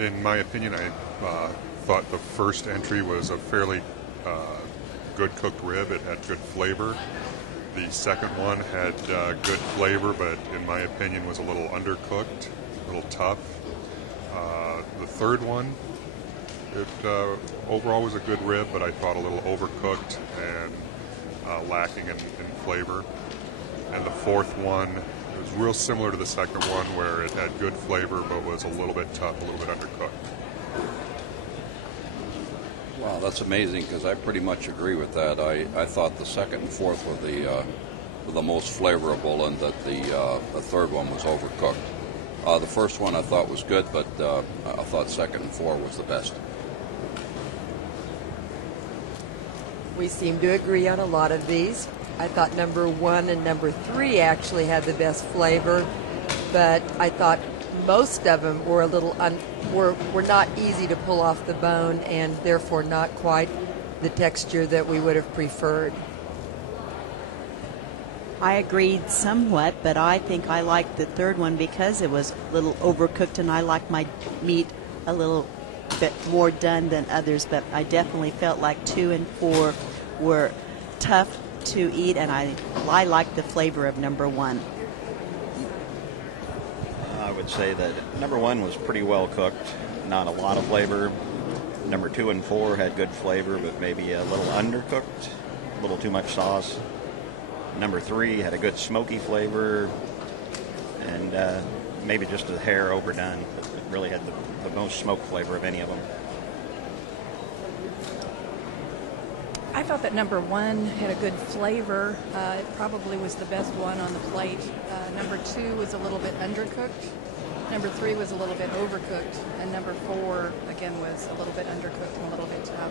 In my opinion, I thought the first entry was a fairly good cooked rib. It had good flavor. The second one had good flavor, but in my opinion was a little undercooked, a little tough. The third one, it overall was a good rib, but I thought a little overcooked and lacking in flavor. And the fourth one, it was real similar to the second one, where it had good flavor, but was a little bit tough, a little bit undercooked. Wow, that's amazing, because I pretty much agree with that. I thought the second and fourth were the most flavorful, and that the third one was overcooked. The first one I thought was good, but I thought second and four was the best. We seem to agree on a lot of these. I thought number 1 and number 3 actually had the best flavor, but I thought most of them were a little were not easy to pull off the bone, and therefore not quite the texture that we would have preferred. I agreed somewhat, but I think I liked the third one because it was a little overcooked, and I like my meat a little bit more done than others. But I definitely felt like 2 and 4 were tough to eat, and I liked the flavor of number 1. I would say that number 1 was pretty well cooked, not a lot of flavor. Number 2 and 4 had good flavor, but maybe a little undercooked, a little too much sauce. Number 3 had a good smoky flavor, and maybe just a hair overdone. It really had the most smoke flavor of any of them. I thought that number 1 had a good flavor. It probably was the best one on the plate. Number 2 was a little bit undercooked. Number 3 was a little bit overcooked. And number 4, again, was a little bit undercooked and a little bit tough.